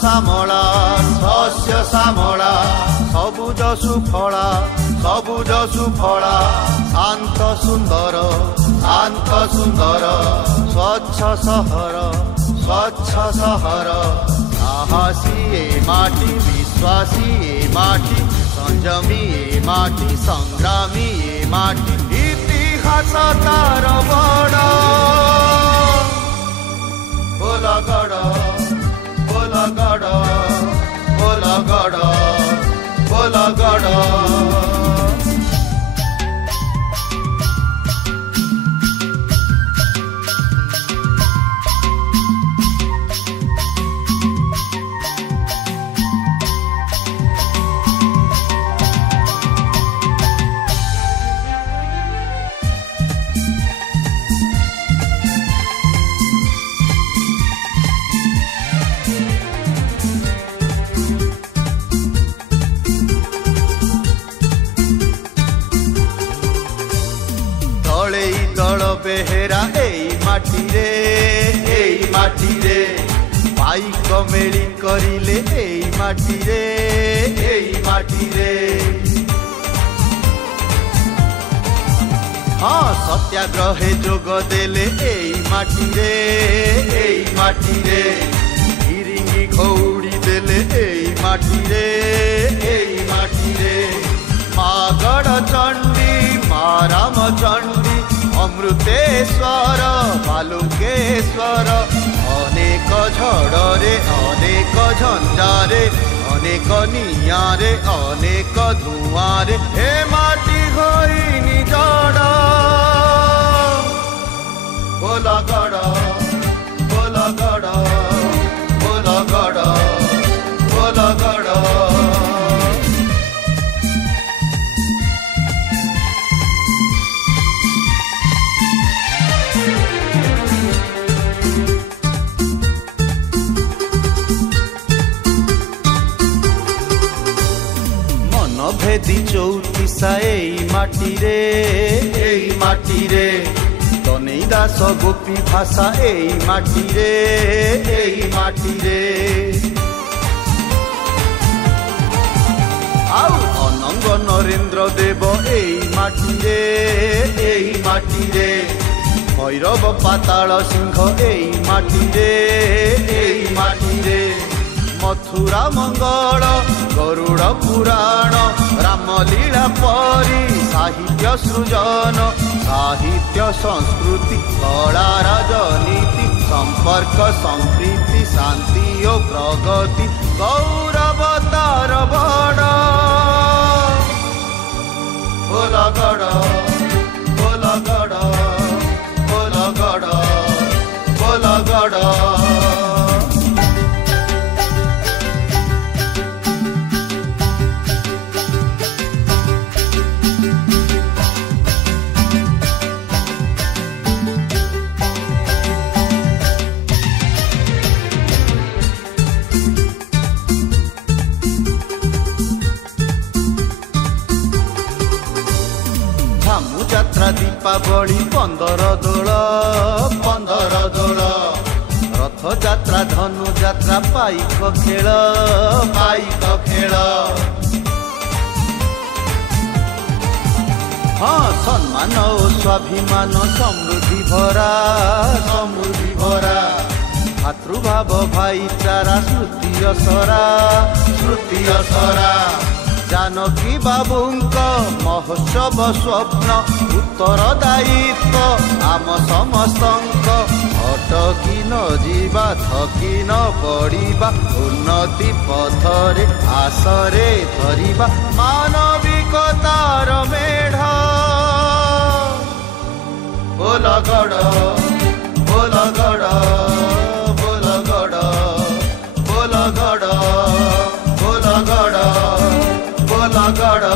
শ্যামলা শস্য শ্যামলা সবুজ সুফলা সবুজ সুফলা শান্ত সুন্দর স্বচ্ছ সহর সাহসী এ মাটি বিশ্বাসী এ মাটি संजमी ए माटी संग्रामी ए माटी इतिहास तार बड़ बोलगड़ बोलगड़ बोलगड़ बोलगड़ बेहेरा एई माटी रे पाइक मेली करिले एई माटी रे हाँ सत्याग्रहे जोग देले एई माटी रे हिरिंगी खौड़ी देले एई माटी रे मागड़ चंडी माराम चंडी अमृतेश्वर बालुकेश्वर अनेक झड़े अनेक झंझारे अनेक नियारे अनेक धुआरे हे माटी होइनी जड़ बोलगड़ बोलगड़ बोलगड़ बोलगड़ भेदी चौतीसा एई माटी रे तनई दास गोपी भाषा एई माटी रे आउ अनंग नरेंद्र देव एई माटी रे भैरव पाताल सिंह एई माटी रे मथुरा मंगल गरुड़ पुराण रामलीला परी साहित्य सृजन साहित्य संस्कृति कला राजनीति संपर्क संप्रीति शांति और प्रगति गौरव तार बड़ बोलगड़ बोलगड़ बोलगड़ बोलगड़ যাত্রা দীপাবলি 15 দোল রথ যাত্রা ধনু যাত্রা পাইক খেল हाँ सम्मान और स्वाभिमान समृद्धि भरा भातृभाव भाईचारा श्रुतिय सरा जानकी बाबूंक महोत्सव स्वप्न उत्तरदायित्व आम समस्तंक अटकी न जीवा थकी न पड़िबा उन्नति पथरे आसरे धरिबा मानविकतार मेढ़ बोलगड़ बोलगड़ बोलगड़ बोलगड़ बोलगड़ बोलगड़